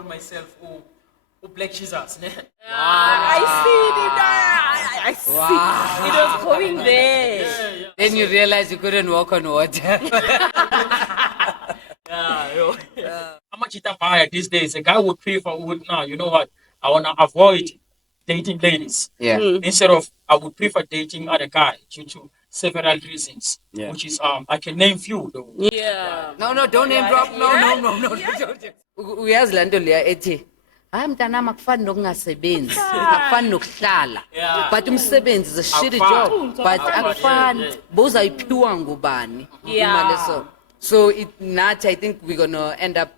call myself Black Jesus. Ne? I see it. I see. Wow. It was going there. Yeah. Then you realize you couldn't walk on water. Yo. How much it buyer these days? A guy would prefer would now. You know what? I wanna avoid dating ladies. Yeah. Instead of I would prefer dating other guy due to several reasons. Yeah. Which is I can name few though. Yeah. No, don't name drop. No. Uyazi lento leya ethi hayi mntanami akufani nokungasebenzi akufani nokuhlala but umsebenzi is a shitty job but akufani bozayiphiwa ngubani imali so it nathi I think we're gonna end up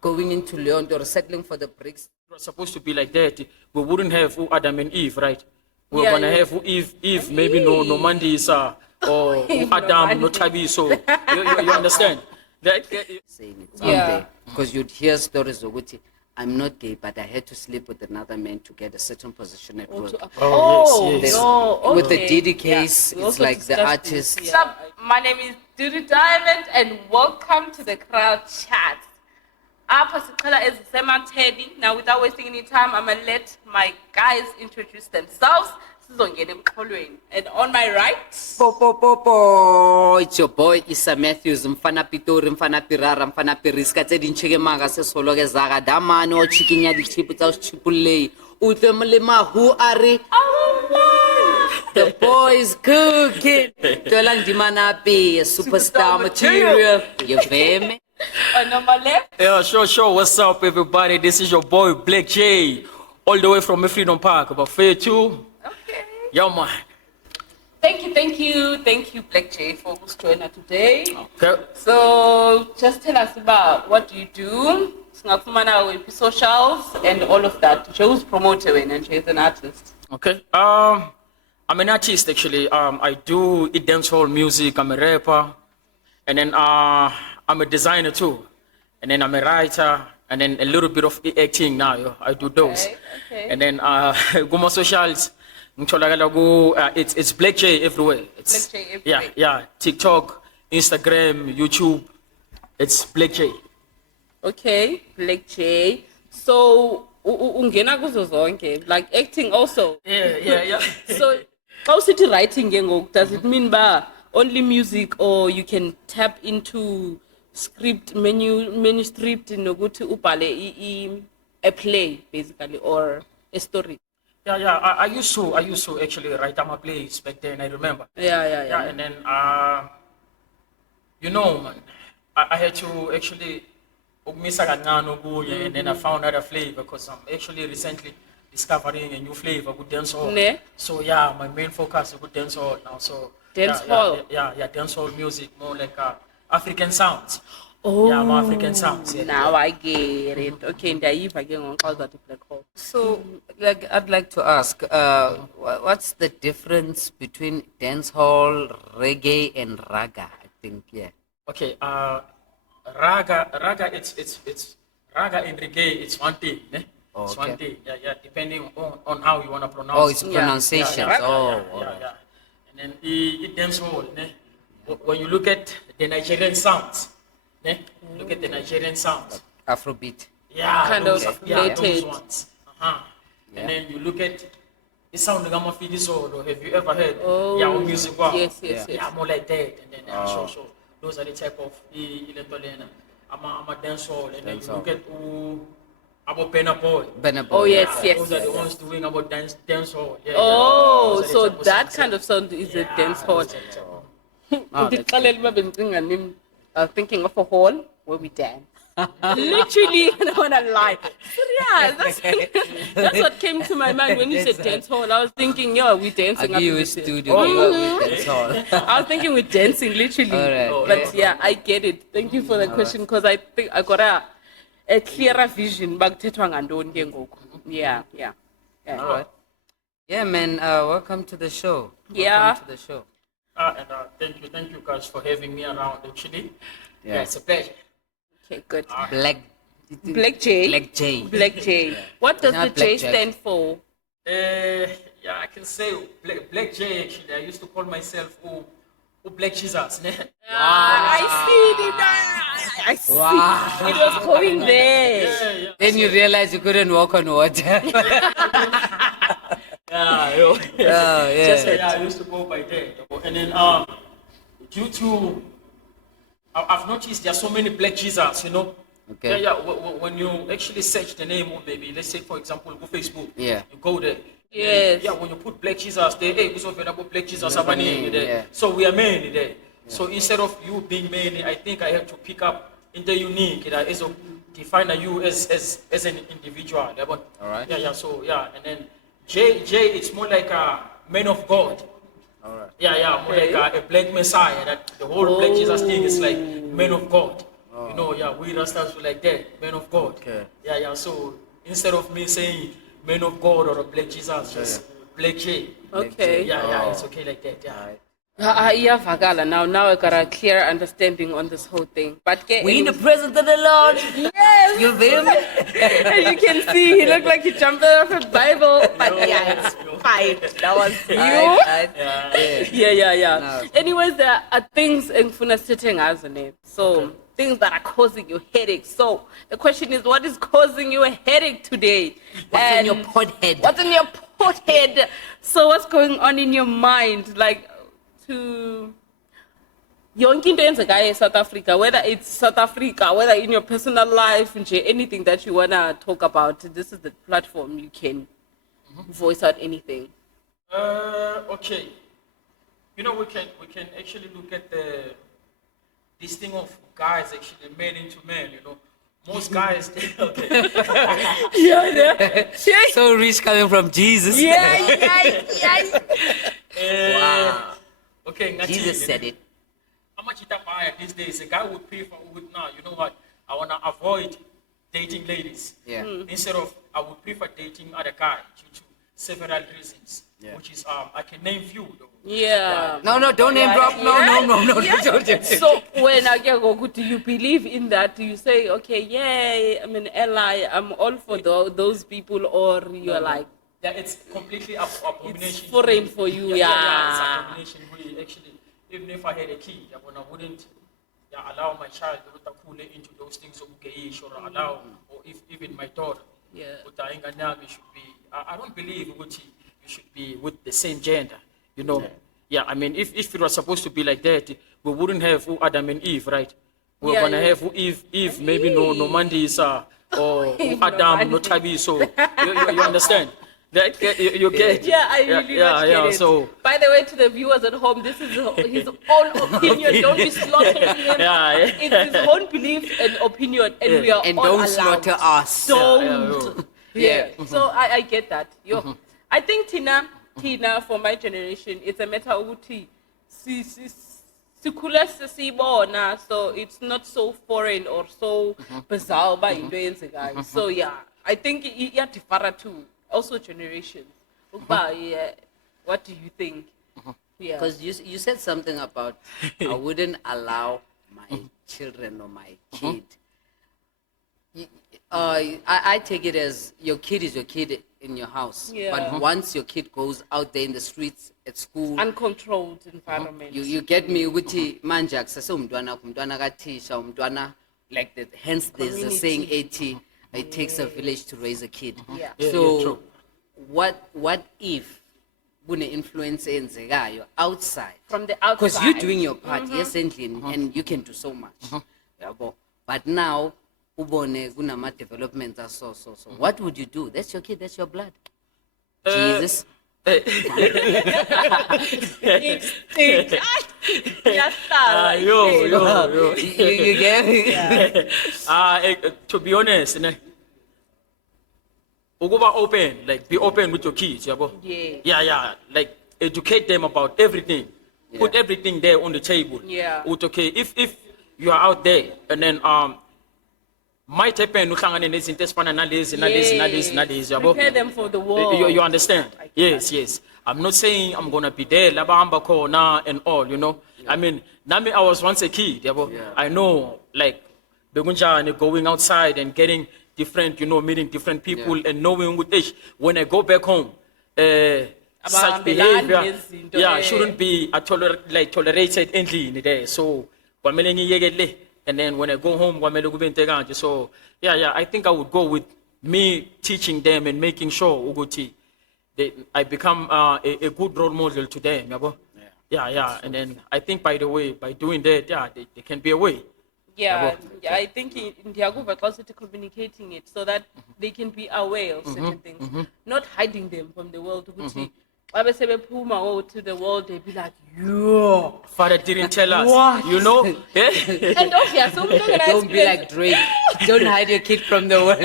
going into Leon or settling for the bricks. It was supposed to be like that. We wouldn't have Adam and Eve, right? We're gonna have Eve, maybe no Mandisa or Adam, no Chabi. So you understand? Saying it someday because you'd hear stories of which I'm not gay, but I had to sleep with another man to get a certain position at work. Yes. With the Diddy case, it's like the artist. What's up? My name is Diddy Diamond, and welcome to the KRAAL CHATS. Now, without wasting any time, I'm gonna let my guys introduce themselves. And on my right, It's your boy Isa Matthews, mfana Pitori, mfana Pirara, mfana Piriska, tse dincheke maga se solo ke zaga damane o chikinya di chipu tsa chipulei. Utemlema who are the boys cooking. Tolang dimana be a superstar material. You feel me? and on my left, Yeah, sure. What's up, everybody? This is your boy Black J, all the way from Freedom Park. About fair too. okay. Yo, man. Thank you, Black J, for joining us today. Okay. So, just tell us about what do you do, with socials, and all of that. Joe's promoter and Joe's an artist. Okay. I'm an artist actually. I do dancehall music. I'm a rapper, and then I'm a designer too, and then I'm a writer, and then a little bit of acting now. Yo. I do those, Okay. and then go my socials. It's Black J everywhere. It's Black J everywhere. Yeah. TikTok, Instagram, YouTube. It's Black J. Okay, Black J. So, ungena kuzo zonke, like acting also. Yeah. So, how city writing does it mean by only music, or you can tap into script menu script nokuthi ubhale a play basically or a story? Yeah. I used to actually write my plays back then. I remember. Yeah. And then man, I had to actually and then I found out a flavor because I'm actually recently discovering a new flavor with dancehall. Ne? So yeah, my main focus is with dancehall now. So Dancehall? Yeah, dancehall music, more like African sounds. Oh, Yeah, more African sounds. Yeah. now I get it. Okay, ndaiva ke ngoqhaza the black hole. So, like, I'd like to ask, what's the difference between dancehall, reggae, and raga? I think, yeah. Okay, raga, it's raga and reggae. It's one thing, ne? Oh, It's okay. one thing. Yeah. Depending on how you wanna pronounce. Oh, it's it. pronunciations. Yeah. And then it dancehall, ne? When you look at the Nigerian sounds, ne? Look at the Nigerian sounds. Afrobeat. Yeah, Kind those, of those related. ones. Yeah. And then you look at it sound like I'm a Fidi Solo. Have you ever heard? Oh, Yeah, music. Wow. yes. Yeah, more like that. And then so those are the type of I'm a dancehall. And then you look at about Benna Boy. Oh, yes. Those are the ones doing about dancehall. Yeah, Oh, Those are the so type of that songs, kind of sound is a dance hall. those are the type of- I was thinking of a hall where we dance. Literally, I don't want to lie. Serious, that's what came to my mind when you said dance hall. I was thinking, we dancing. I'll give you a in this studio. Dancehall. I was thinking we're dancing, literally. Alright. But yeah, I get it. Thank you for the question, because I think I got a clearer vision. Yeah. All right. Yeah, man. Welcome to the show. Yeah. Welcome to the show. And thank you guys for having me around. Actually, yeah, it's a pleasure. Okay, good. Black J. Black J. Black J. What does the Not J Blackjack. stand for? Yeah, I can say Black J. Actually, I used to call myself Black Jesus, ne? I see it. I see. Wow. It was going there. Then you realize you couldn't walk on water. Yeah, yo. Oh, yeah. Just Yeah, I used to go by there. And then due to I've noticed there are so many Black Jesus, you know. Okay. Yeah, yeah. When you actually search the name, or maybe let's say for example, go Facebook. Yeah. You go there. Yes. Yeah, when you put Black Jesus there, hey, who's available Black Jesus abaningi there. Yeah. So we are mainly there. So instead of you being mainly, I think I have to pick up in the unique that is define you as an individual. Yeah, but, All right. Yeah, yeah. So yeah, and then J, it's more like a man of God. All right. Yeah, yeah, more Okay. like a black messiah. That the whole Black Jesus thing is like man of God. You know, yeah, we Rastas were like that, man of God. Okay. Yeah, yeah. So instead of me saying man of God or a Black Jesus, just Black J. Okay. Yeah, yeah, it's okay like that. Yeah. Iyavakala now I got a clear understanding on this whole thing. But We in the presence of the Lord. yes. You feel me? As you can see, he looked like he jumped out of a Bible. But yeah, it's fine. That was you. Yeah. No. Anyways, there are things in Funa sitting as in it. So things that are causing you headache. So the question is, what is causing you a headache today? What's in your And pod head? What's in your pot head? So what's going on in your mind? Like to yonke into eyenzekayo eSouth Africa, whether it's South Africa, whether in your personal life, nje, anything that you wanna talk about, this is the platform you can voice out anything. Okay. You know, we can actually look at this thing of guys actually men into men. You know, most guys. Okay. Yeah. So rich coming from Jesus. Yeah. Wow. Okay. ngathi, Jesus said it. How much these days? A guy would prefer now. You know what? I wanna avoid dating ladies. Yeah. Instead of I would prefer dating other guy due to several reasons. Yeah. Which is I can name few though. Yeah. No, don't name drop. No. Don't. So when I get go, do you believe in that? Do you say, okay, yeah, I mean, Eli, I'm all for those people, or you're like, Yeah, it's completely abomination. it's foreign for you, Yeah, yeah. it's abomination. We actually, even if I had a kid, I wouldn't allow my child to cool into those things of gayish, or allow, or if even my daughter. Yeah. But I should be. I don't believe you should be with the same gender. You know. Yeah. I mean, if it was supposed to be like that, we wouldn't have Adam and Eve, right? We're Yeah, gonna yeah. have Eve, maybe no Mandisa or Adam, no Tabi. So you understand? That you get. Yeah, I really much get it. So by the way, to the viewers at home, this is his own opinion. Don't be slaughtering him. Yeah. It's his own belief and opinion, and we are And all don't allowed. slaughter us. Don't. Yeah. So I get that. I think Tina, for my generation, it's a matter of sikhule sisibona, so it's not so foreign or so bizarre by into eyenzekayo. So yeah, I think it differ too. Also generations. Yeah. What do you think? Yeah. Because you said something about I wouldn't allow my children or my kid. I take it as your kid is your kid in your house. Yeah. But once your kid goes out there in the streets, at school, Uncontrolled environment. you get me ukuthi manje akusese umntwana kathisha umntwana like that. Hence there's a saying 80 it takes a village to raise a kid. Yeah. So true. what if kune influence eyenzekayo outside? From the outside. Because you're doing your part, yes, and you can do so much. Yabo. But now, ubone kunama developments are so. What would you do? That's your kid, that's your blood. Jesus. Yo. You get me? To be honest, open, like be open with your kids, yabo. Yeah, like educate them about everything. Put everything there on the table. Yeah. Okay, if you are out there and then might happen uhlangane nezinto ezifana nalezi yabo. Prepare them for the world. You understand? Yes. I'm not saying I'm gonna be there labahamba khona and all, you know. I mean, I was once a kid, yabo. I know, like begunjani going outside and getting different, meeting different people and knowing with when I go back home, I such Abahambelani behavior, nezinto, yeah, eh. shouldn't be tolerated endlini there. So kwamele ngiyeke le, and then when I go home kwamele kube into ekanje. So yeah, I think I would go with me teaching them and making sure ukuthi I become a good role model to them, yabo. Yeah, and then I think by the way, by doing that, yeah, they can be away. Yeah, Yabo. I think in Ndiakuva also to communicating it so that they can be aware of certain things, not hiding them from the world. Ukuthi xa bese bephuma to the world, they be like, yo. Father didn't tell us, What? you know. Eh? And obviously, Don't be like Drake. Don't hide your kid from the world.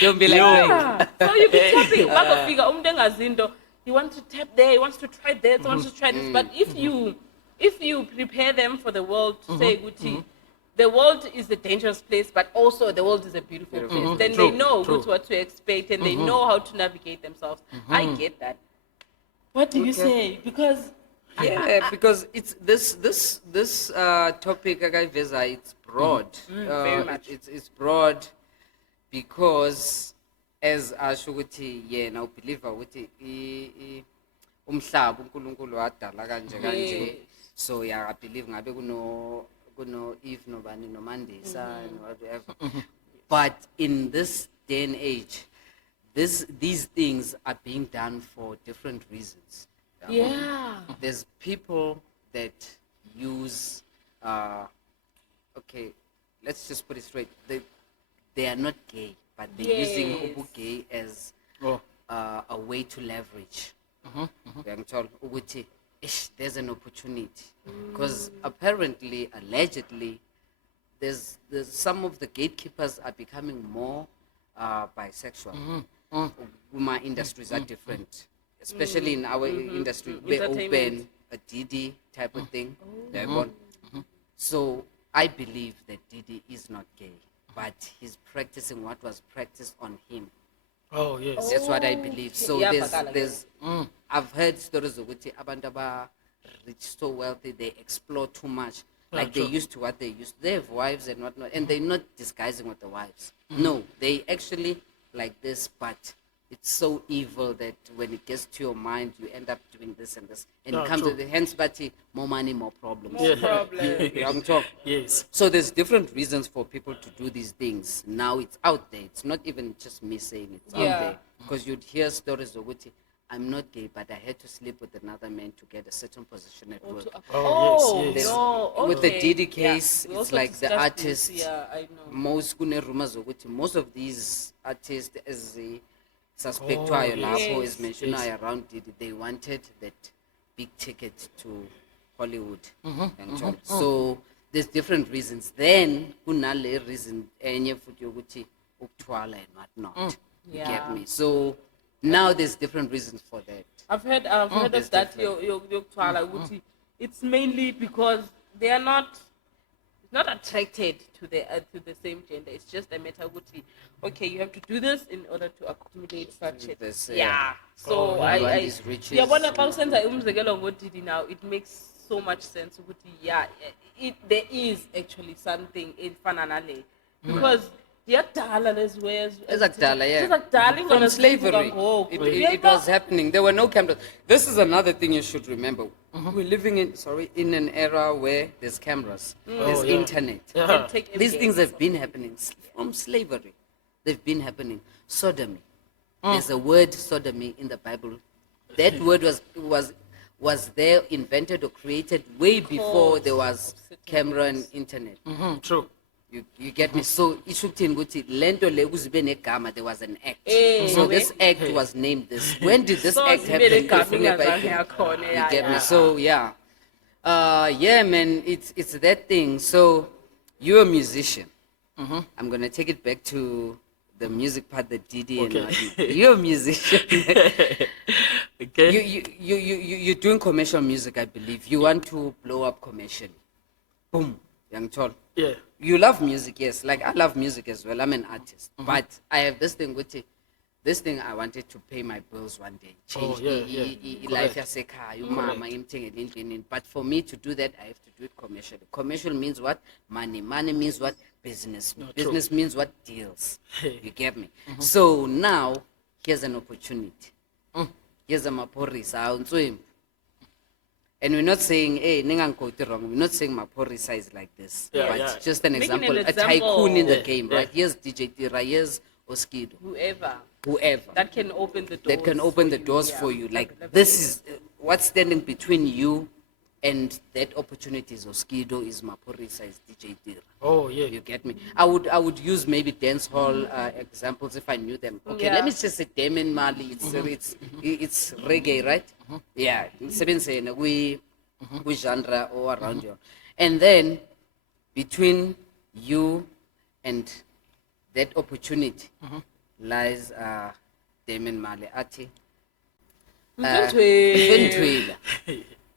Don't be like Drake. So you be tapping, figure, engazinto, he wants to tap there, he wants to try this, he wants to try this. But if you prepare them for the world to say, Gucci, the world is a dangerous place, but also the world is a beautiful place. Then True, they know true. what to expect and they know how to navigate themselves. I get that. What do you say? Because Yeah, because it's this topic akayiveza, it's broad. Very much. It's broad because as asho ukuthi yena ubeliever ukuthi umhlaba uNkulunkulu wadala kanje. So yeah, I believe ngabe kuno Eve nobani noMandisa and whatever. But in this day and age, these things are being done for different reasons. yeah. There's people that use okay, let's just put it straight. They are not gay, but they're using Yes. ubu gay as Oh. a way to leverage. Uyangithola ukuthi there's an opportunity because apparently, allegedly, there's some of the gatekeepers are becoming more bisexual. My industries are different, especially in our industry. We open Entertainment. a DD type of thing. Yabona? So I believe that Didi is not gay, but he's practicing what was practiced on him. Oh yes. That's what I believe. So Yeah, there's bakala, there's I've heard stories of abantu aba rich, so wealthy, they explore too much. Like they true. used to what they used. They have wives and whatnot, and they're not disguising with the wives. No, they actually like this, but it's so evil that when it gets to your mind, you end up doing this and this, and Yeah, it comes true. to the hands, but more money, more problems. No problem. Young talk. Yes. So there's different reasons for people to do these things. Now it's out there. It's not even just me saying it's Yeah. out there. Because you'd hear stories of Uti, I'm not gay, but I had to sleep with another man to get a certain position at work. Oh, yes, yes. No, okay. With the Didi case, We it's also like the discussed artists. this, yeah, I know. Most of these artists, as they suspect Oh, lapho yes. is mentioned around Didi, they wanted that big ticket to Hollywood. So there's different reasons. Then kunale reason enye futhi yokuthi ukuthwala and whatnot. You get Yeah. me? So now there's different reasons for that. I've heard of It's that. different. It's mainly because they are not attracted to the same gender. It's just a matter of okay, you have to do this in order to accommodate such it. This, Yeah. So you want I these riches, yabona xa usenza umzekelo ngoDidi now, it makes so much sense ukuthi there is actually something efana nale because diyadala lezi ways Ezakudala, yeah. ezakudala From ingona slavery, kangoku. it was happening. There were no cameras. This is another thing you should remember. We're living in an era where there's cameras, there's yeah. internet. Yeah. Take These things evidence. have been happening from slavery. They've been happening. Sodomy. There's a word sodomy in the Bible. That word was there, invented or created way before there was camera and internet. True. You get me? So ishukuthini ukuthi lento le kuzibe negama, there was an act. Eh, So this we- act was named this. When did this So act zibe happen? negama If never ingazange happened. yakhona, You yeah, get me? yeah. So yeah. Yeah, man, it's that thing. So you're a musician. I'm gonna take it back to the music part, the Didi and whatnot. You're a musician. Okay. You're doing commercial music, I believe. You want to blow up commercially. Boom, young tall. Yeah. You love music, yes. Like I love music as well. I'm an artist, but I have this thing with it. This thing I wanted to pay my bills one day, change life yasekhaya, umama ngimthengele endlini. But for me to do that, I have to do it commercially. Commercial means what? Money. Money means what? Business. Business means what? Deals. You get me? So now here's an opportunity. here's a maporisa awunswembu. And we're not saying, hey, ningangiquote wrong. We're not saying maporisa is like this. Yeah, but yeah. just an Making an example, a example. tycoon in the Yeah, game, yeah. right? Here's DJ Tira, here's Oskido, whoever. that can open the doors. That can open the doors for you. Like, this is what's standing between you and that opportunity is Oskido, is Maporisa, is DJ Tira. Oh, yeah. You get me? I would use maybe dance hall examples if I knew them. Okay, Yeah. let me just say Damon Mali. It's reggae, right? Yeah, we genre or around you, and then between you and that opportunity lies Damon Mali. Ati. Mfethu.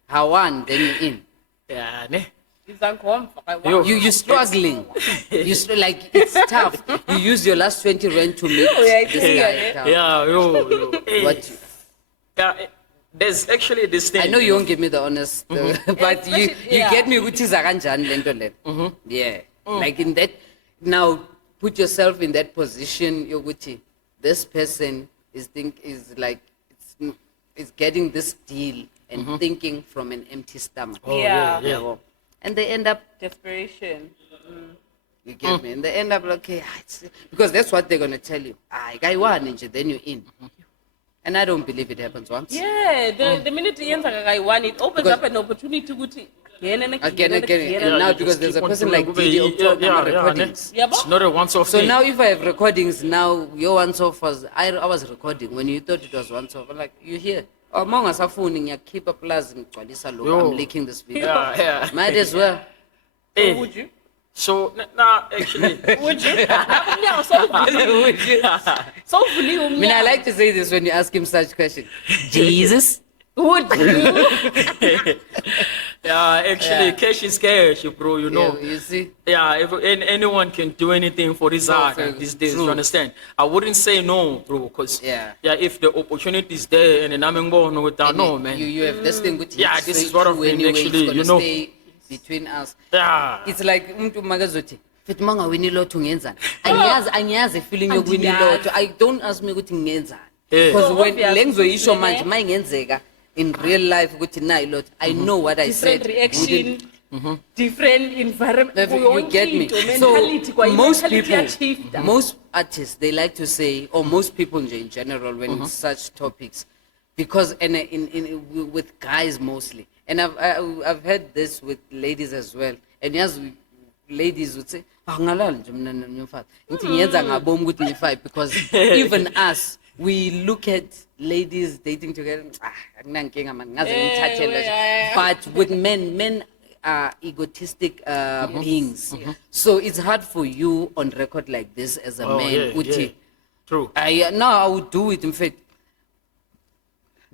How one then you in. Yeah, ne? Yo. You're struggling. Like it's tough. You use your last 20 rand to meet yeah, this guy. yeah. Yeah, yo. Hey. What? Yeah, there's actually this thing. I know you won't give me the honest, but especially- you yeah. get me which is aranjan lento le. Yeah, like in that. Now put yourself in that position. Yoguchi, this person is getting this deal and thinking from an empty stomach. Oh, Yeah. yeah. And they end up. Desperation. You get me? And they end up like, okay, because that's what they're gonna tell you. Guy one inch, then you're in. And I don't believe it happens once. Yeah, the minute he ends one, it opens Because- up an opportunity to again and Again. And Yeah, now you because just there's a keep on person doing like it. Didi Yeah, October yeah, yeah, recordings. Yeah, It's not a once-off So thing. now if I have recordings, now your once-off was, I was recording when you thought it was once-off. I'm like, you here? Oh, monga safuni ya keep up plus ngcwalisa lo. Yo. I'm leaking this video. Yeah, yeah. Might as well. Hey, would you? so, nah, actually. Would you? Yeah, so I mean, I like to say this when you ask him such questions. Jesus? would you? Yeah, actually, cash is cash, bro, you know. Yeah, you see? Yeah, anyone can do anything for his art so these days, true. you understand? I wouldn't say no, bro, because Yeah. if the opportunity is there and then I'm going with that, no, man. You have this thing which Yeah, hits this is straight what I've through been anyway. actually, It's gonna you know. stay between us. Yeah. It's like umuntu magazothi fithi manga wini lotho ngenzani angiyazi feeling yokuwini lotho. I don't ask me ukuthi ngenzani because So when obvious. lengizoyisho manje mayingenzeka in real life ukuthi nayi lot I know what I said Different reaction, different environment. you get me. Mentality, So most mentality people, achieved. most artists, they like to say, or most people in general, when it's such topics, because with guys mostly, and I've heard this with ladies as well, and yes, ladies would say, "Ah, ngalala nje mina ngiyumfaka." Ngithi ngiyenza ngabomu ukuthi ngifake, because even us, we look at ladies dating together, akunankinga man, ngaze ngithathele nje. But with men are egotistic beings. So it's hard for you on record like this as a man. yeah, Uthi, yeah. True. I would do it. In fact,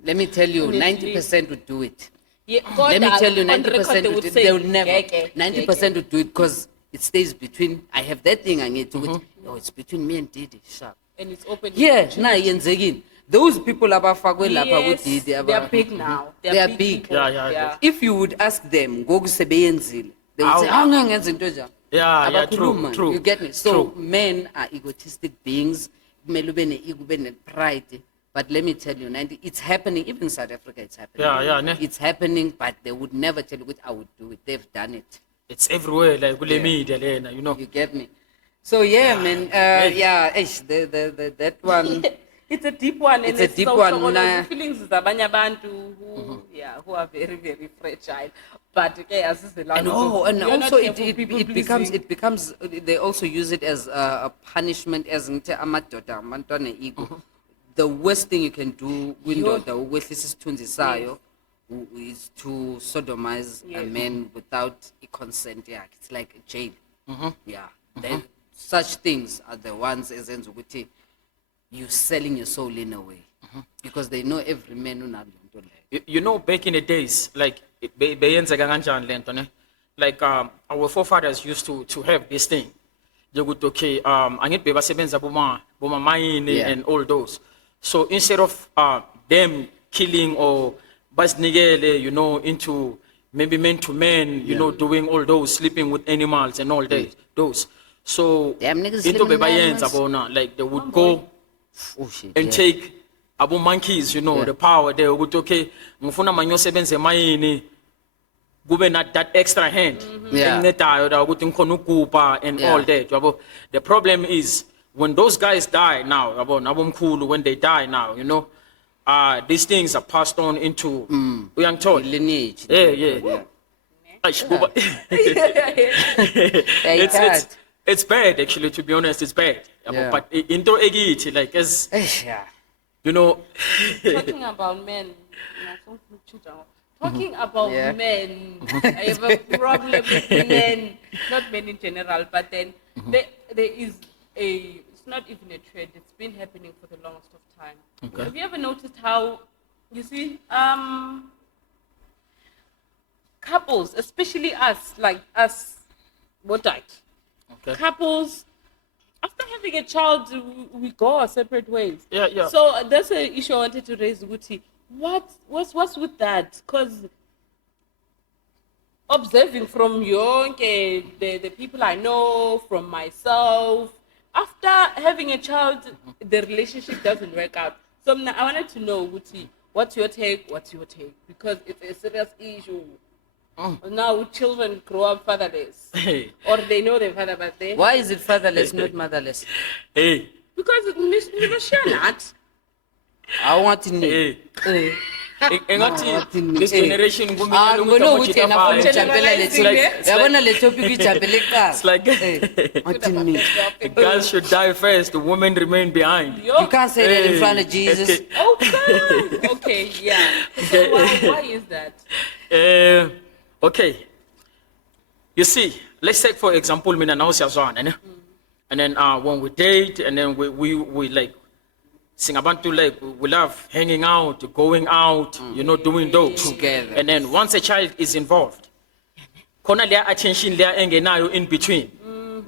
let me tell you, Honestly. 90% would do it. Yeah, Let me tell you, on the record 90% they would would do it. say, They would never. "Ngeke, 90% would do it because it stays between. I have that thing I need to. Oh, it's between me and Didi. Sharp. and it's open. Yeah, na yenzekile. Those people abafakwe lapha Yes, ku Didi they are big now. They are big. people. Yeah. If you would ask them, ngokusebeyenzile, they would say, Awu. "Ah, ngenza into enjani." Yeah, true, Abakhuluma, true. you get me? So True. men are egotistic beings. Kumele ube ne-ego, ube ne-pride. But let me tell you, 90, it's happening. Even in South Africa, it's happening. Yeah, ne? It's happening, but they would never tell you what I would do it. They've done it. It's everywhere, like kule Yeah. media lena, you know. You get me? So yeah, man. That one. It's a deep one. It's and a deep so- one, so all nah. those feelings zabanye abantu who are very, very fragile. But okay, as is the And also it becomes they also use it as a punishment as ngithe amadoda amantwana ego. The worst thing you can do windoda ukwehlisa isithunzi sayo is to sodomize a Yes. man without a consent yakhe. It's like a jail. Yeah. Then such things are the ones ezenza ukuthi you selling your soul in a way. Because they know every man unalo into leyo. You know, back in the days, like, beyenzeka kanjani lento, ne? Like, our forefathers used to have this thing. They would, okay, angithi bebasebenza boma mine Yeah. and all those. So instead of them killing or basnikele, you know, into maybe man to man, you know, doing all those, sleeping with animals and all that, those. So Damn niggas into sleeping with bebayenza animals. bona, like they would go Oh shit. and yeah. take abo monkeys, you know, the power there. Okay, ngifuna manyosebenze emayini. Kube not that extra hand. Engincedayo la ukuthi ngikhona ukugubha and all that. Yabo. The problem is when those guys die now, yabo, nabomkhulu, when they die now, you know, these things are passed on into uyangithola lineage. Yeah. It's bad actually, to be honest, it's bad. But into egithi, like as you know, talking about men. Talking about men, I have a problem with men, not men in general, but then there is it's not even a trend, it's been happening for the longest of time. Okay. Have you ever noticed how, you see, couples, especially us, like us, what died? Okay. Couples, after having a child, we go our separate ways. Yeah. So that's an issue I wanted to raise, Guti. What's with that? Because observing from the people I know, from myself, after having a child, the relationship doesn't work out. So I wanted to know, Guti, what's your take? Because it's a serious issue. Now children grow up fatherless. Or they know their father, but they... Why is it fatherless, not motherless? Hey. Because it's not. I want to know. Engathi this generation kumele ngibona ukuthi yena ukuthi futhi ujabela le topic. Yabona le topic ujabela it's like the girls should die first, the women remain behind. You can't say that in front of Jesus. Okay, yeah. So why is that? Okay. You see, let's take for example mina nawe siyazwana, and then when we date and then we like singabantu, like we love hanging out, going out, you know, doing those together. And then once a child is involved, khona leya attention leya engenayo in between.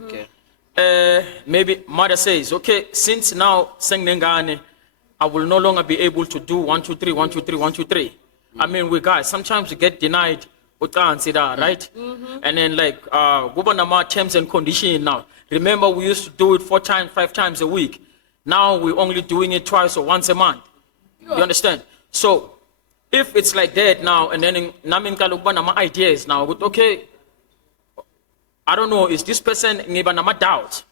Okay. Maybe mother says, okay, since now senginengane, I will no longer be able to do 1 2 3 1 2 3 1 2 3. I mean, we guys sometimes we get denied right? And then like kuba nama terms and conditions now. Remember, we used to do it 4 times, 5 times a week. Now we're only doing it twice or once a month. You understand? So if it's like that now, and then namin kaluba nama ideas now, okay, I don't know, is this person ngiba nama doubts?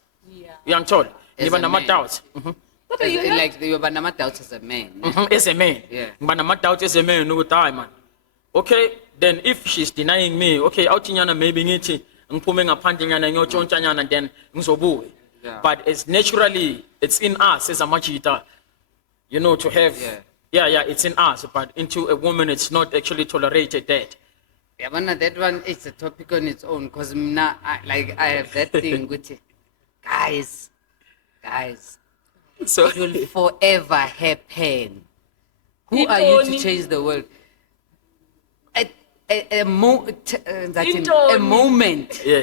Young child, ngiba nama doubts. Like you have nama doubts as a man. As a man. Yeah. Ngiba nama doubts as a man no time, man. Okay, then if she's denying me, okay, awuthi maybe ngithi ngiphume ngaphandle nyana ngiyotshontsha nyana then ngizobuya. But it's naturally, it's in us as a machita, you know, to have, it's in us, but into a woman, it's not actually tolerated that. Yeah, but that one is a topic on its own, because I have that thing with it. Guys, So it will forever happen. Who are you to change the world? A moment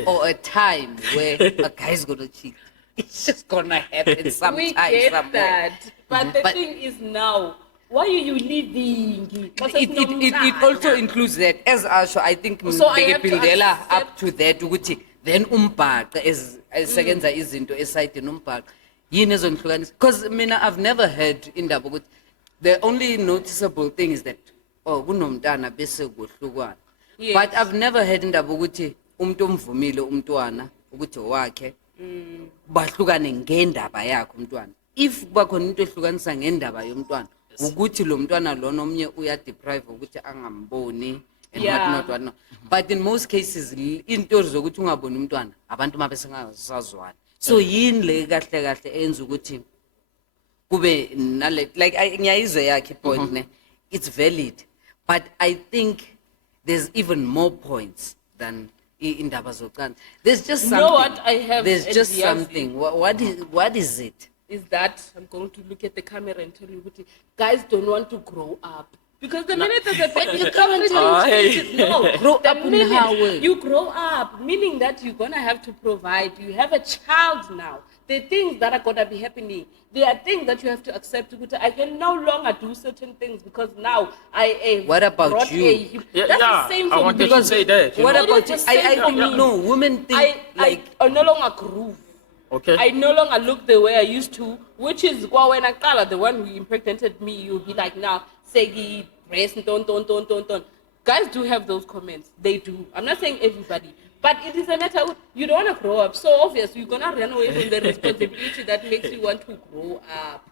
or a time where a guy's gonna cheat. It's just gonna happen sometime. We get somewhere. that. But the thing is now, why are you leaving? It also includes that. As Asho, I think So I have to Pildela accept- up to that ukuthi then umbhaqa esekenza izinto esayidini umbhaqa yini ezongihlukanisa, because mina I've never heard indaba ukuthi the only noticeable thing is that kunomntana bese kuhlukwana. Yes. But I've never heard indaba ukuthi umuntu omvumile umntwana ukuthi wakhe bahlukane ngendaba yakhe umntwana. If bakhona into ehlukanisa ngendaba yomntwana ukuthi lo mntwana lona omnye uya deprive ukuthi angamboni and what not. But in most cases into zokuthi ungaboni umntwana abantu mabese ngasazwana. So yini le kahle kahle enza ukuthi kube nale, like ngiyayizwe yakhe point ne, it's valid, but I think there's even more points than indaba zocansi. There's just something. You know what I have? There's just envious something. What is it? is that I'm going to look at the camera and tell you, guys don't want to grow up. Because the minute there's a baby, you come and tell you, no, Grow the up in minute how way? you grow up, meaning that you're going to have to provide. You have a child now. The things that are going to be happening, there are things that you have to accept. I can no longer do certain things because now I What about brought you? That's the same I for wanted me. to say that. What It about is you? the same I for think me. no, women think I no longer groove. Okay. I no longer look the way I used to, which is why when I call the one who impregnated me, you'll be like, now, Segi, breast, ton. Guys do have those comments. They do. I'm not saying everybody. But it is a matter of, you don't want to grow up. So obviously, you're going to run away from the responsibility that makes you want to grow up.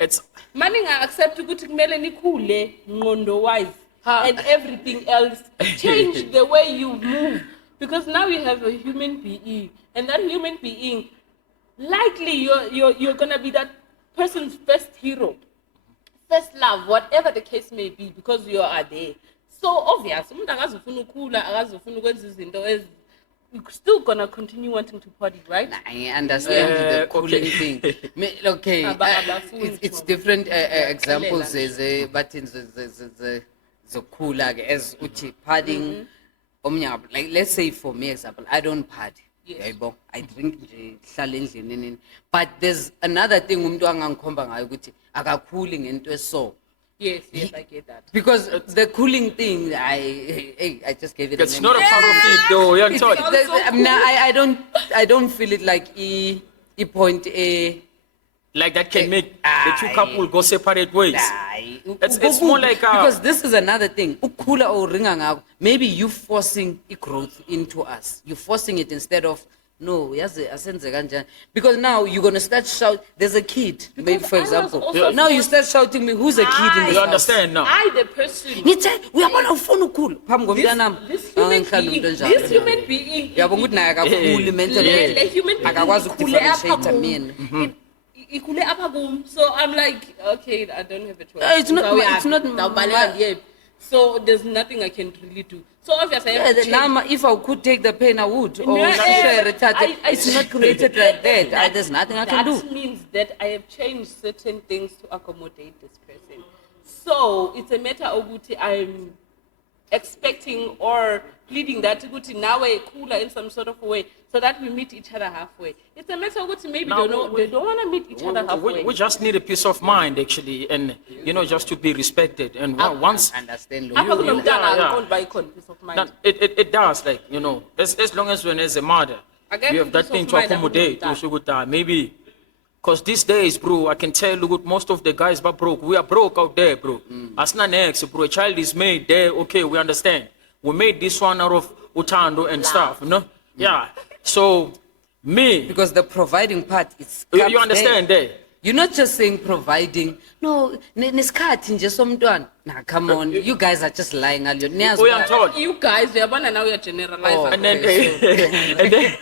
It's Manning accept ukuthi kumele nikhule ngondo wise and everything else change the way you move, because now you have a human being, and that human being likely you're gonna be that person's first hero, first love, whatever the case may be, because you are there. So obvious umuntu akazofuna ukukhula, akazofuna ukwenza izinto ezi, you're still gonna continue wanting to party, right? I understand the cooling okay. thing. Okay, it's different examples. But in the cooler as uchi partying. Like let's say for me example, I don't party. Yes. I drink nje. But there's another thing umuntu angangikhomba ngayo ukuthi akakhuli ngento eso. Yes, I get that. Because the cooling thing, I just gave it. It's a name. not a part of it, though. Young Todd. I don't feel it like e point A. Like that can make the two couple go separate ways. It's more like because this is another thing. Ukula or ringa ngakho. Maybe you forcing growth into us. You forcing it instead of no. Yazi asenze kanjani. Because now you're gonna start shouting. There's a kid, maybe for example. Now you start shouting me. Who's a kid in this you house? understand now? I, the person. Ngithi uyabona ufuna ukukhula phambi komntanami. This human being. Uyabona ukuthi naye akakhuli mentally. Le human being Akakwazi ukudifferentiate mina. Ikhule apha kum. So I'm like, okay, I don't have a choice. It's not my. So there's nothing I can really do. So obviously I have to change. If I could take the pain, I would. Or No, share it. I- It's not created like that. There's nothing I can do. That means that I have changed certain things to accommodate this person. So it's a matter of what I'm expecting or pleading that ukuthi nawe cooler in some sort of way, so that we meet each other halfway. It's a matter of what maybe Now, they don't want to meet each other halfway. We just need a peace of mind, actually, and just to be respected. And once I understand. Apha you- kunomntana yeah. angiqondi uba ikhona peace of mind. that, it does, like, as long as when as a mother, Again, you have that peace thing of to mind, accommodate. I'm You should, maybe, because these days, bro, I can tell you, most of the guys are broke. We are broke out there, bro. As not next, bro. A child is made there. Okay, we understand. We made this one out of utando and stuff, Yeah. So, me, Because the providing part is. you understand there. You're not just saying providing. No, nesikhathi nje somntwana. Nah, come on. You guys are just lying. We are told. You guys, uyabona now you're generalizing. And then they,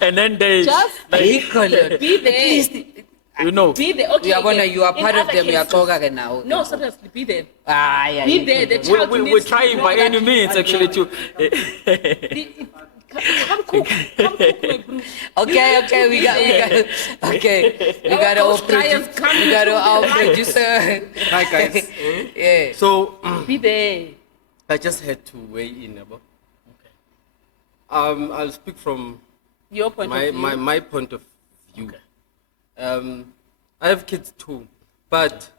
and then they, Just Equal. be there. Be there. Okay. Uyabona, you are in part of other them. cases- Uyaxoka ke nawo. No, seriously, be there. Yeah. Be there. The child we're needs to trying know by that any means, actually, to. Come cook, my bro. Okay, we got our Clients come we got to our the light. producer. Hi guys. Yeah. So Be there. I just had to weigh in about. I'll speak from Your point of view. my point of view. I have kids too, but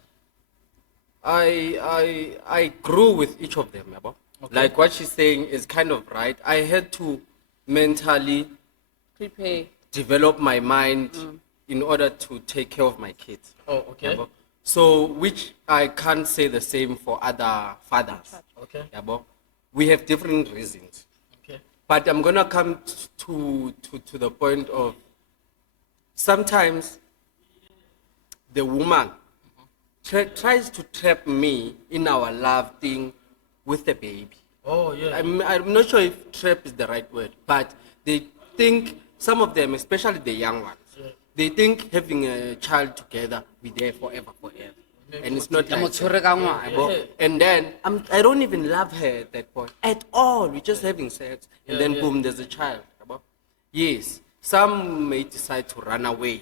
I grew with each of them, yabo. Like what she's saying is kind of right. I had to mentally Prepare. develop my mind in order to take care of my kids. Oh, okay. Yabo. So, which I can't say the same for other fathers. Okay. Yabo. We have different reasons. Okay. But I'm gonna come to the point of sometimes the woman tries to trap me in our love thing with the baby. Oh, yeah. I'm not sure if trap is the right word, but they think, some of them, especially the young ones, they think having a child together, be there forever. And it's not like Motshwere ka ngwana. that. And then I don't even love her at that point at all. We're just having sex, and then boom, there's a child. Yes, some may decide to run away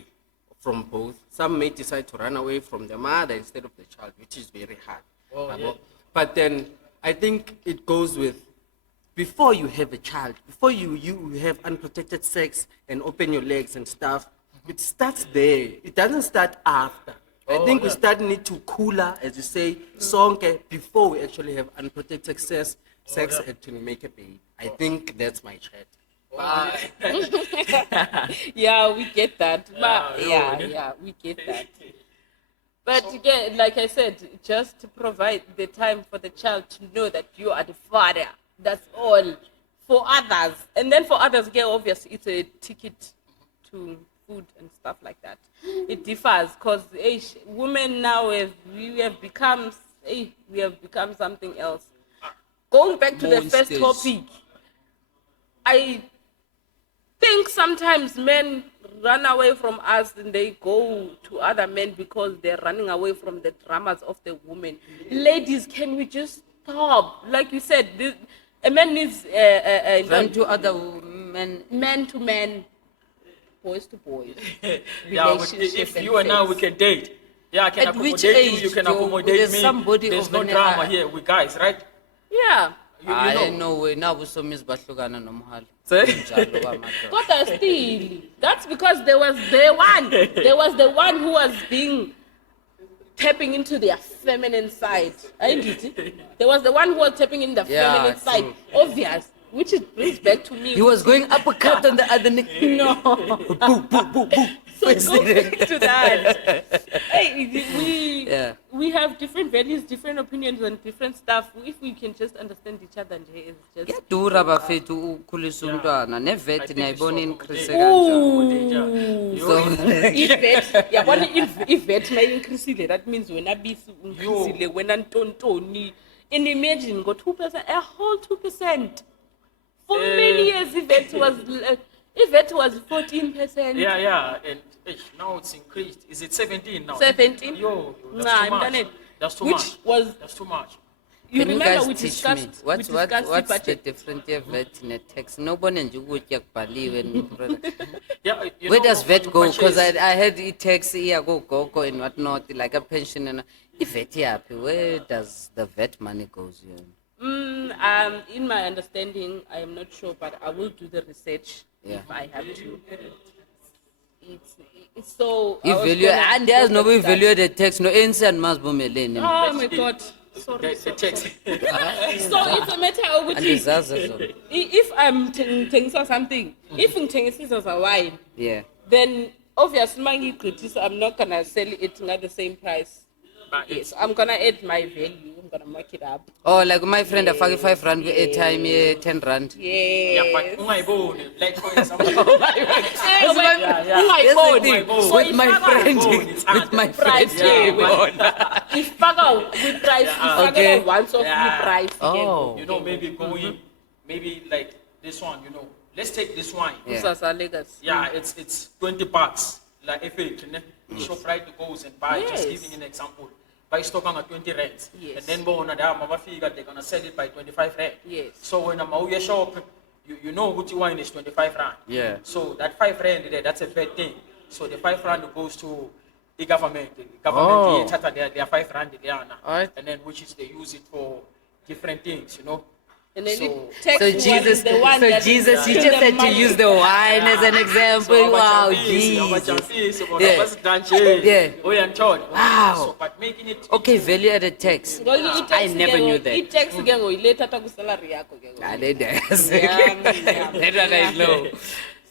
from both. Some may decide to run away from the mother instead of the child, which is very hard. But then I think it goes with, before you have a child, before you have unprotected sex and open your legs and stuff, it starts there. It doesn't start after. I think we start need to cooler, as you say, sonke, before we actually have unprotected sex and to make a baby. I think that's my chat. Yeah, we get that. But Yeah, yeah, we get that. But again, like I said, just to provide the time for the child to know that you are the father. That's all. For others, and then for others, yeah, obviously it's a ticket to food and stuff like that. It differs because women now we have become something else. Going back to the first Monsters. topic, I think sometimes men run away from us and they go to other men because they're running away from the dramas of the women. Ladies, can we just stop? Like you said, a man needs Run to other men. man to man, boys to boys. Yeah, if you and I, we can date. Yeah, I can At which accommodate age, you can Joe? accommodate There's me. somebody There's over no there, drama here with guys, right? Yeah. You I know. know way now we so miss bahlukana nomhali. Say? Njalo kwamadoda. But still, that's because there was the one who was being tapping into their feminine side. Ain't it? There was the one who was tapping in the Yeah, feminine side. true. Obvious. Which it brings back to me. He was going uppercut on the other neck. No. So going to that. Hey, we have different values, different opinions, and different stuff. If we can just understand each other, it's just. Kuyadura bafethu ukukhulisa umntwana nevet niyayibona increase So if yabona if vet may increase, that means when abisi increase, when antontoni, and imagine go 2%, a whole 2%. For many years, if was 14%. Yeah, and now it's increased. Is it 17 now? 17? Yo, Nah, that's too I'm much. done it. That's too Which much. was- That's too much. You Can you remember guys we teach me discussed what's the the budget. difference of vet netex? Nobody nje ukutya kubhaliwe ni product. Yeah, you Where know, does vet when you go? Because purchase- I heard it takes here go and whatnot, like a pension and if vet happy, where does the vet money goes? In my understanding, I am not sure, but I will do the research Yeah. if I have to. It's so. I was Value gonna and there's no look at that. value the text no instant must be meleni. Oh my God. Sorry. the text. So it's a matter of And which disaster. if I'm telling something, if I'm telling a wine, Yeah. then obviously I'm not gonna sell it at the same price. But Yes, I'm gonna add my value. I'm gonna mark it up. Oh, like my friend, I forget 5 rand with airtime, yeah, 10 rand. yeah, but Yes. ungayiboni, like for example, Eh, when- yeah. That's the ungayiboni. thing. So With if my I got- friend, It's with my Price, friend. yeah, if Paga we price, if Okay. Paga once off Yeah. we price. Oh. you know, maybe going, maybe like this one, you know, let's take this wine. Yeah. Usasa Legas. Yeah, it's 20 bucks. Like if it, shop right goes and buy, Yes. just giving an example. Buy stock on 20 rand. Yes. And then bona they're gonna sell it by 25 rand. Yes. So when I'm out your shop, you know which wine is 25 rand. Yeah. So that 5 rand there, that's a fair thing. So the 5 rand goes to the government. The government Oh. they are 5 rand there now. Alright. And then which is they use it for different things, you know. And then So- it takes So one Jesus, is the one so that Jesus, he is just the said to money. use the wine as an example. Wow, Jesus. Yeah. Wow. So, but making it Okay, value added tax. Because it I takes never ke knew ngo- that. It takes ke ngo ileta ta ku salary yakho ke ngo. Ah, they dance. Yeah, That one I know.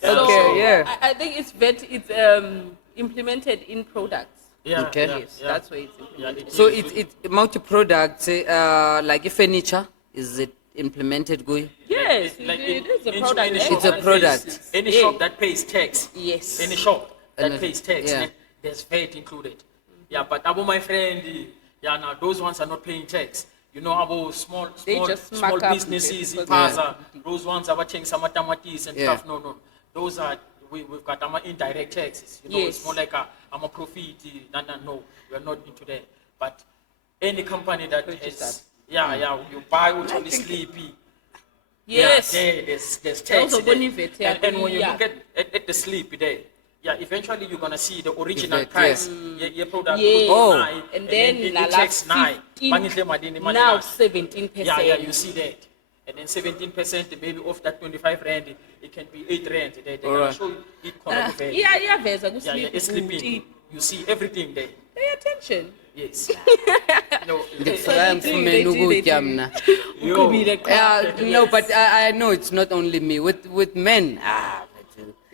So, Okay, yeah. I think it's implemented in products. yeah, Okay. yeah, Yes, yeah. that's where it's implemented. So it's multi-product, like furniture, is it implemented good? Yes, Like it is a into product. any eh? shop It's a that product. pays- Any Yeah. shop that pays tax. Yes. Any shop that And, pays tax. yeah. There's VAT included. Yeah, but about my friend, yeah, now those ones are not paying tax. You know, about small just smack small up businesses in because- Plaza. Those ones are watching some tamatis and Yeah. stuff. No. Those are we've got our indirect taxes. You know, Yes. it's more like I'm a profit. No, we're not into that. But any company that Registered. has, yeah, you buy which one is sleepy. Yes. Yeah, there's tax Also there. benefit, yeah, And when you yeah. look at the sleep there, yeah, eventually you're gonna see the original Effect, price. Your product Yeah. Oh. And then it la takes 9. 15, now 17%. Yeah, you see that. And then 17% maybe off that 25 rand, it can be 8 rand. They're gonna Alright. show you it connect with Yeah, veza yeah, kusleep it's sleeping. booty. You see everything there. Pay attention. Yes. Yo, Ngifumene ukutya mna. Uqubile qha. No, but I know it's not only me. With men,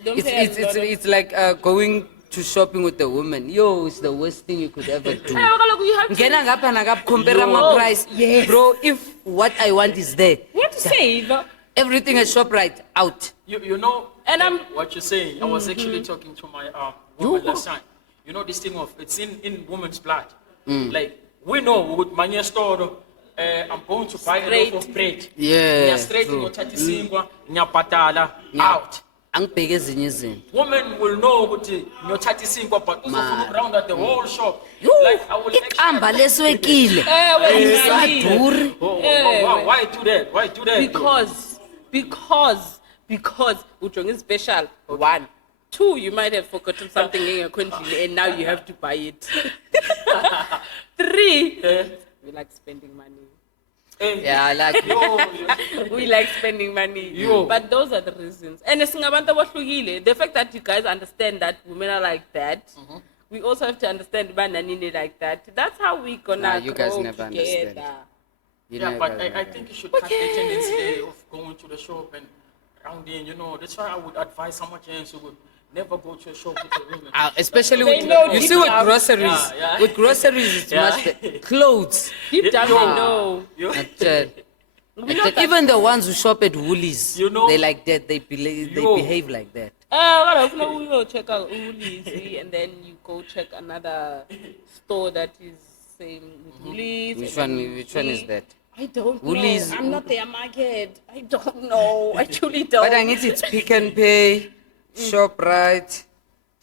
Don't it's pay a it's lot it's, of- it's like going to shopping with a woman. Yo, it's the worst thing you could ever do. Kaloku you have to, Ngena ngapha nakapha compare my price. Yes. Bro, if what I want is there, you have to save. everything at ShopRite out. you know, And I'm- what you're saying. I was actually talking to my woman last time. You know this thing of it's in woman's blood. Like we know with manye store, I'm going to buy a loaf of bread. Yeah, Straight true. ngothatha isinkwa, ngiyabhadala out. Angibheke ezinye izinto. Women will know ukuthi ngiyothatha isinkwa but uzofuna around at the whole shop. Yo, Like I will iqamba leswekile. Ewe, Ayisaduri. Why do that? Why do that? Because ujonga special. 1, 2, you might have forgotten something in your country and now you have to buy it. 3, we like spending money. Yeah, I like it. We like spending money. Yo. But those are the reasons. And singabantu abahlukile, the fact that you guys understand that women are like that, we also have to understand bananini like that. That's how we gonna Nah, you guys grow never together. understand. You Yeah, know, but guys, I think you should cut the tendency of going to the shop and rounding, you know. That's why I would advise someone who would never go to a shop with a woman. especially They with know you deep see with down. groceries. Yeah. With groceries, it's Yeah. much better. Clothes. Deep down, Yo. they know. I tell- We know that. Even the ones who shop at Woolies, You know- they like that. They Yo. behave like that. You go check out Woolies and then you go check another store that is same with Woolies. Which and then one? you Which one is see- that? I don't Woolies- know. I'm not their market. I don't know. I truly don't. But I guess it's Pick and Pay, ShopRite,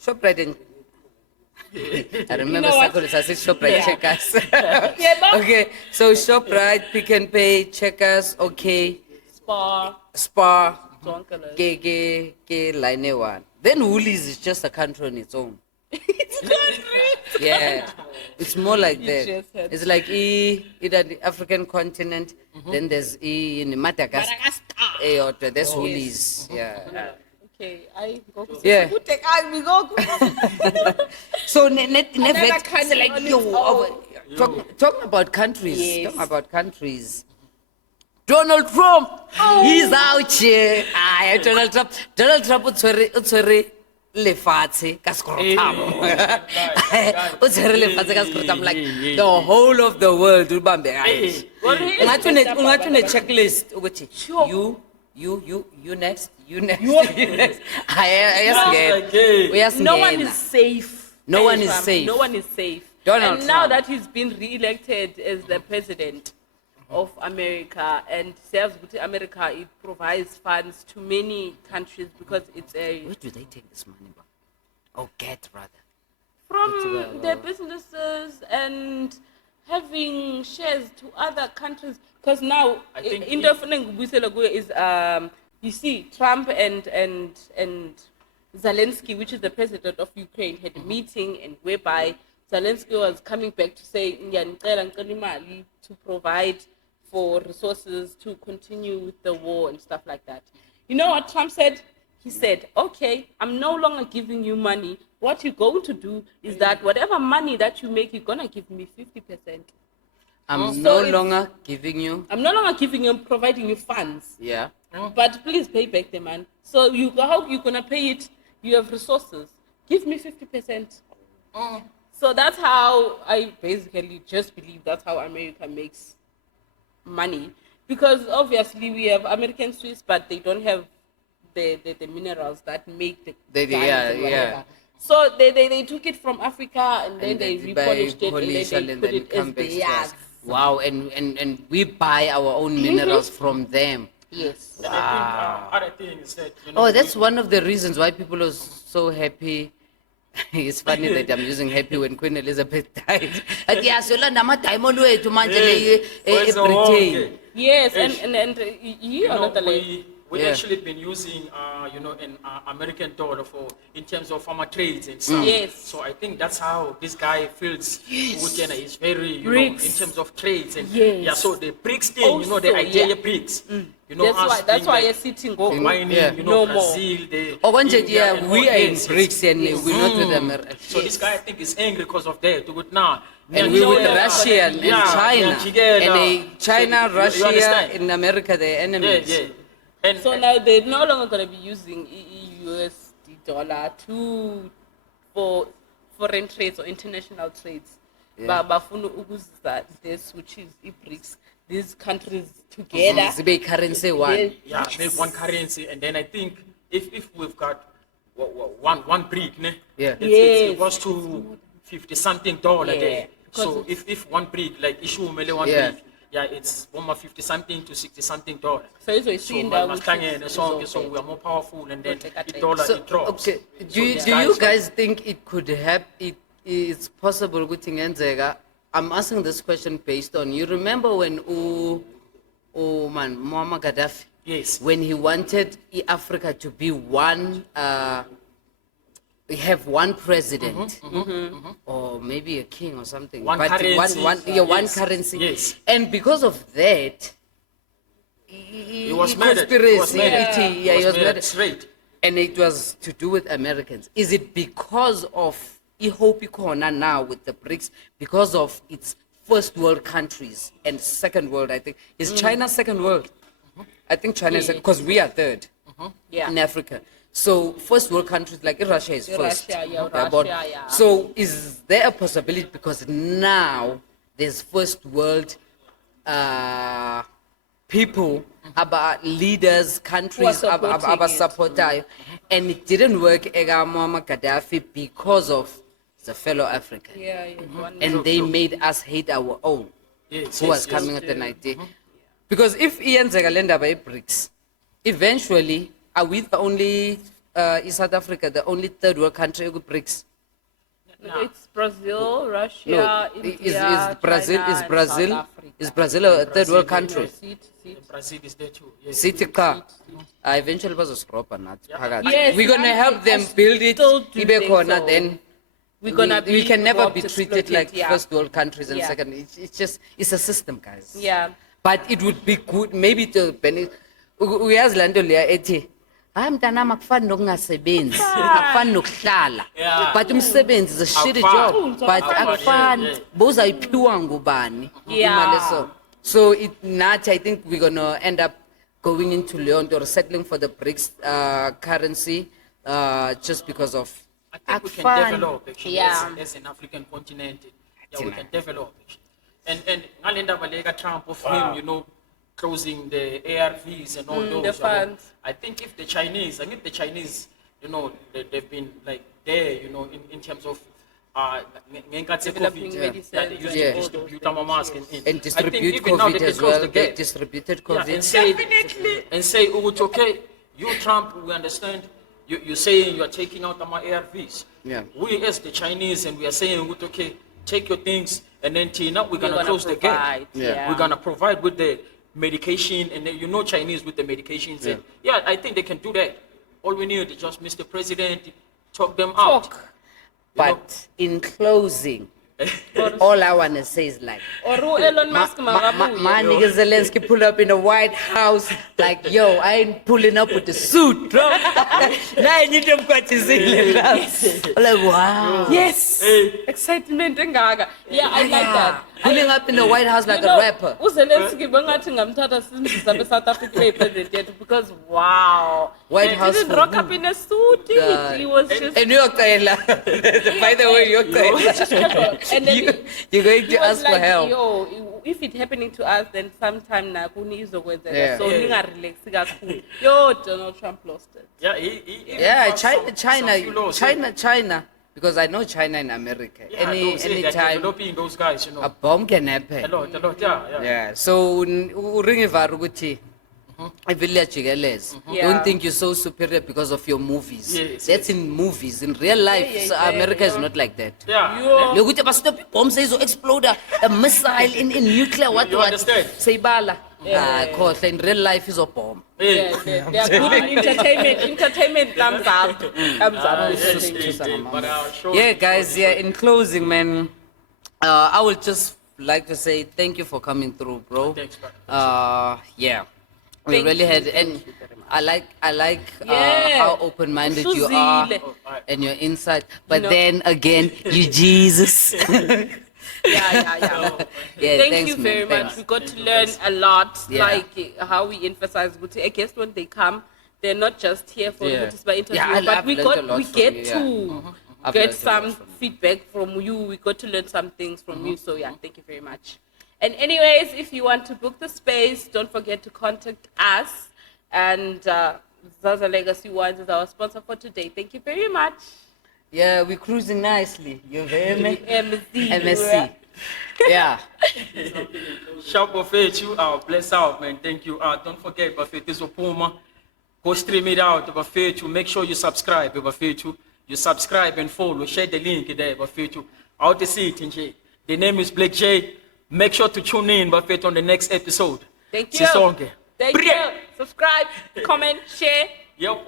and I remember know what? I said ShopRite Yeah. Checkers. no? Okay, so ShopRite, Pick and Pay, Checkers, okay, Spa, Spar, Zonkelas. ke line one. Then Woolies is just a country on its own. It's country. Yeah, it's more like You that. just had- It's like either the African continent, then there's in Madagascar. Madagascar. There's Woolies. Yeah. Okay, I go. Yeah. Who take us? We go. So never country like on yo, its own. talking about countries. Yes. Talking about countries. Donald Trump, he's out here. Donald Trump. Donald Trump utshwere lefatshe ka scrotum. Utshwere lefatshe ka scrotum like the whole of the world ubambe right. Well, he is Ungathi messed up ungathi une about that. checklist ukuthi Sure. you next, you next, you next. Ayasingena. Okay. No one Uyasingena. is safe. No one is Trump. safe. No one is safe. Donald and now Trump. that he's been re-elected as the president of America, and serves with America, it provides funds to many countries because it's a Where do they take this money from? Oh, get rather. from their businesses and having shares to other countries. Because now, I think in the is you see Trump and Zelensky, which is the president of Ukraine, had a meeting, and whereby Zelensky was coming back to say "Ngiyanicela ngicela imali" to provide for resources to continue with the war and stuff like that. You know what Trump said? He said, okay, I'm no longer giving you money. What you're going to do is that whatever money that you make, you're going to give me 50%. I'm So no it's- longer giving you. I'm no longer giving you, providing you funds, Yeah. but please pay back the money. So how you're going to pay it? You have resources. Give me 50%. So that's how I basically just believe that's how America makes money. Because obviously we have American Swiss, but they don't have the minerals that make the diamonds yeah, and yeah. whatever. So they took it from Africa and then And they buy repolished it polish and then they put it come as back to theirs. us. Wow, and we buy our own minerals from them. Yes. And I think other thing is that, you know, Oh, that's one of the reasons why people are so happy. It's funny that I'm using happy when Queen Elizabeth died. But yeah, so nama diamond wethu manje Where's the Britain. wrong? Yes, Yes. and you You are know, not alone. we Yeah. actually been using, an American dollar for in terms of farmer trades and stuff. Yes. So I think that's how this guy feels. Yes. Is very, you know, BRICS. in terms of trades and Yes. yeah. So the BRICS thing, you know, the Also, idea yeah. BRICS. You know, That's us why being you're sitting go. combining, Yeah. you know, No more. Brazil, the Oh, one India yeah, and we all are in this. BRICS and we're not with America. So this guy, I think, is angry because of that. To go now, And we with Yeah. Russia and Yeah, China. yeah, together. And China, So, you Russia, understand? in America, they're Yeah, enemies. yeah. And So now they're no longer going to be using USD dollar for foreign trades or international trades. Yeah. Bafuna ukuzisa this, which is BRICS, these countries together. Zibe currency one. They- yeah, make one currency, and then I think if we've got one brick, ne? Yeah. It Yes. was to $50-something Yeah, there. because So if one brick, like issue one Yeah. brick, yeah, it's almost $50-something to $60-something. So So it's seen we that must which hang in is so resolved. we are more powerful, and then Protect the our dollar So, it drops. okay, do you guys think it could happen? It's possible ukuthi ngenzeka? I'm asking this question based on, you remember when Muammar Gaddafi, Yes. when he wanted Africa to be one, have one president, or maybe a king or something. One currency. One Yes. currency. Yes. And because of that, He was murdered. conspiracy. He was murdered murdered. straight. And it was to do with Americans. Is it because of Ihopi Kona now with the BRICS, because of its first world countries and second world, I think? Is China second world? I think China is second, because we are third Yeah. in Africa. So first world countries like Russia is first. Russia, yeah, But- Russia, yeah. So is there a possibility, because now there's first world people, about leaders, countries, supporting about it. supporting, and it didn't work ega Muammar Gaddafi because of the fellow African. Yeah, yeah. One- And they made us hate our own, Yes, who was yes, coming with an idea. Because if iyenzeka le ndaba BRICS, eventually, are we the only, is South Africa the only third world country with BRICS? It's Brazil, No, Russia, India, is Brazil, China, is and Brazil, South Africa. is Brazil a third world country? And Brazil is there too. Yes. City car. Eventually bazosirobha nathi phakathi. Yes, We're gonna help them build it. still do Ibe think khona, so. then We're gonna we be can never robbed, be treated exploited, like yeah. first world countries and Yeah. second. It's just, it's a system, guys. Yeah. But it would be good maybe to benefit. Uyazi le nto leya ethi hayi mntanami akufani nokungasebenzi akufani nokuhlala, Yeah. but umsebenzi is a shitty Akufani. job, but Akufani, akufani yeah. bowuzayiphiwa ngubani Yeah. imali so it nathi I think we're gonna end up going into leon or settling for the BRICS currency just because of I think we can akufani. develop actually Yeah. as an African continent. Yeah, we can develop actually. And ngale ndaba le Trump of him, you know, closing the ARVs and all those. the funds. I think if the Chinese, you know, they've been like there, you know, in terms of ngenkathi Developing COVID, medicines that they used Yeah. to distribute our mask and and I think distribute even now they COVID can as close well. the They gap. distributed Yeah, COVID. and say, ukuthi, okay, you Trump, we understand. You're saying you are taking out our ARVs. Yeah. We as the Chinese, and we are saying, okay, take your things, and then Tina, we're gonna close the gap. provide, Yeah. We're gonna provide with the medication, and then, you know Chinese with the medications. And yeah, I think they can do that. All we need is just Mr. President, talk them out. Talk. But in closing, all I want to say is like, Or Elon Musk makabuye. Manny Zelensky pull up in the White House like, yo, I ain't pulling up with the suit, bro. Now I need them like, wow. Yes. Excitement engaka. Yeah, I like that. Pulling up in the White House like You a know, rapper. uZelensky bengathi ngamthatha simzisa South Africa president because wow. White He House didn't for rock who? up in a suit. He was just And you're by the way, you're just casual. And then you're going he to was ask for like, help. yo, if it happening to us, then sometime na kuni izokwenzeka. Yeah. So ningarelax kakhulu. Yo, Donald Trump lost it. Yeah, he Yeah, passed some few laws. China. Because I know China and America. Yeah, those, they're Anytime developing those guys, you know. a bomb can happen. A lot, yeah. Yeah. So uringi varuguti. Village Yeah. Don't think you're so superior because of your movies. Yes, That's in movies. In real life, yeah, so yeah, America is yeah. not like that. Yeah. Yo. Lokuthi bastop bomb says explode a missile in nuclear what You what. understand? Say bala. Khohle, in real life is a bomb. Hey. They are good in entertainment. Entertainment thumbs up. Thumbs up. Yes, but sure. Yeah, guys. Yeah. In closing, man, I would just like to say thank you for coming through, bro. Thanks, bro. Yeah, we Thank really you. had, and I like Yeah. how open-minded you are Suzile. and your insight. But No. then again, you Jesus. Yeah. Yeah, Thank thanks, you man, very thanks. much. We got to learn a lot, Yeah. like how we emphasize. I guess when they come, they're not just here for Yeah. by interview, Yeah, but I've learned a lot we from get you, to yeah. I've get learned a lot some from you. feedback from you. We got to learn some things from you. So yeah, thank you very much. And anyways, if you want to book the space, don't forget to contact us. And Zaza Legacy Wines is our sponsor for today. Thank you very much. Yeah, we're cruising nicely. You hear me? MSC. MSC. Yeah. Shout Buffet, you bless out, man. Thank you. Don't forget, Buffet is Opoma. Go stream it out, Buffet. Make sure you subscribe, Buffet. You subscribe and follow. Share the link there, Buffet. Out to see it in J. The name is Blake J. Make sure to tune in, Buffet, on the next episode. Thank you. Sisonke. Thank you. Subscribe, comment, share. Yep.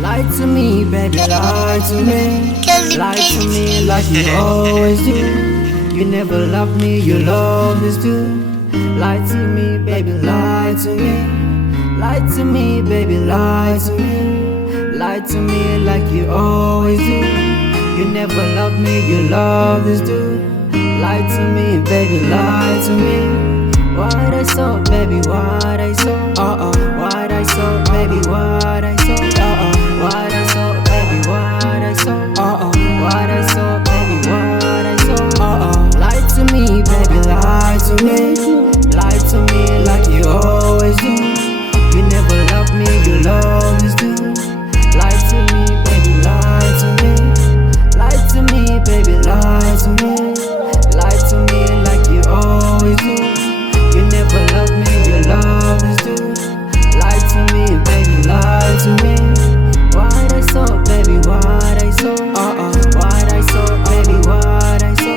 Lie to me, baby, lie to me. Lie to me like you always do. You never loved me, you always do. Lie to me, baby, lie to me. Lie to me, baby, lie to me. Lie to me like you always do. You never loved me, you always do. Lie to me, baby, lie to me. What I saw, baby, what I saw. What I saw, baby, what I saw. What I saw, baby, what I saw. What I saw, baby, what I saw. Lie to me, baby, lie to me. Lie to me like you always do. You never loved me, you always do. Lie to me, baby, lie to me. Lie to me, baby, lie to me. Lie to me like you always do. You never loved me, you always do. Lie to me, baby, lie to me. What I saw, baby, what I saw. What I saw, baby, what I saw.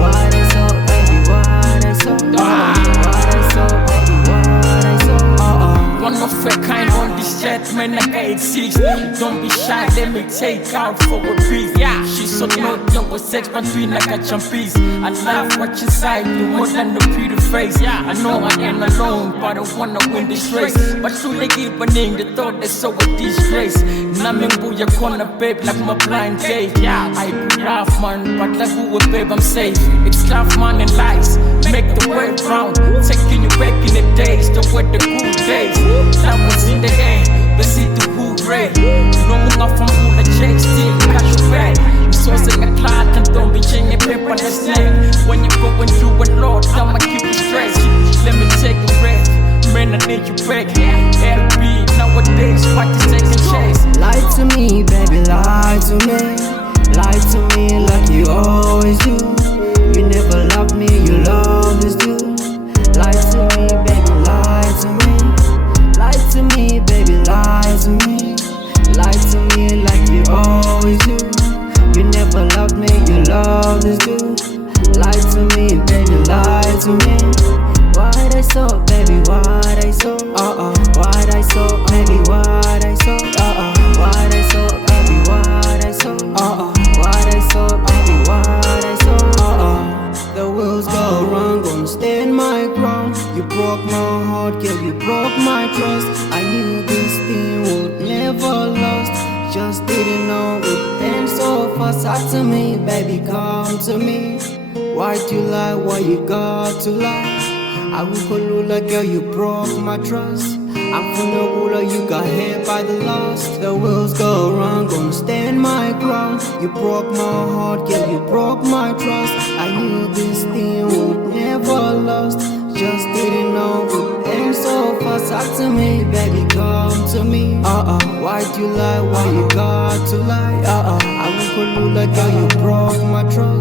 What I saw, baby, what I saw. What I saw, baby, what I saw. One of a kind on this chat, man, I can exist. Don't be shy, let me take out for a piece. Yeah, she's so naughty, young with sex, but we like a champies. I love what you say, you more than the pretty face. Yeah, I know I ain't alone, but I wanna win this race. But through the keep name, the thought they so a disgrace. Namin buya corner, babe, like my blind date. Yeah, I be rough, man, but like who would, babe, I'm safe. It's love, man, and lies. Make the world round, taking you back in the days, the way the good days. That was in the game, but see the hooray. No more from all the checks, still cash you back. So sing a clock and don't be changing paper on the snake. When you going through a lot, I'ma keep you straight. Let me take a breath, man, I need you back. LB, nowadays, parties taking chase. Lie to me, baby, lie to me. Lie to me like you always do. You never loved me, you always do. Lie to me, baby, lie to me. Lie to me, baby, lie to me. Lie to me like you always do. You never loved me, you always do. Lie to me, baby, lie to me. What I saw, baby, what I saw. What I saw, baby, what I saw. What I saw, baby, what I saw. What I saw, baby, what I saw. The wheels go round, gonna stand my ground. You broke my heart, girl, you broke my trust. I knew this thing would never last. Just didn't know it would end so fast. Talk to me, baby, come to me. Why'd you lie? Why you got to lie? I will call you like, girl, you broke my trust. I'm from the ruler, you got hit by the lost. The wheels go round, gonna stand my ground. You broke my heart, girl, you broke my trust. I knew this thing would never last. Just didn't know it would end so fast. Talk to me, baby, come to me. Why'd you lie? Why you got to lie? I will call you like, girl, you broke my trust.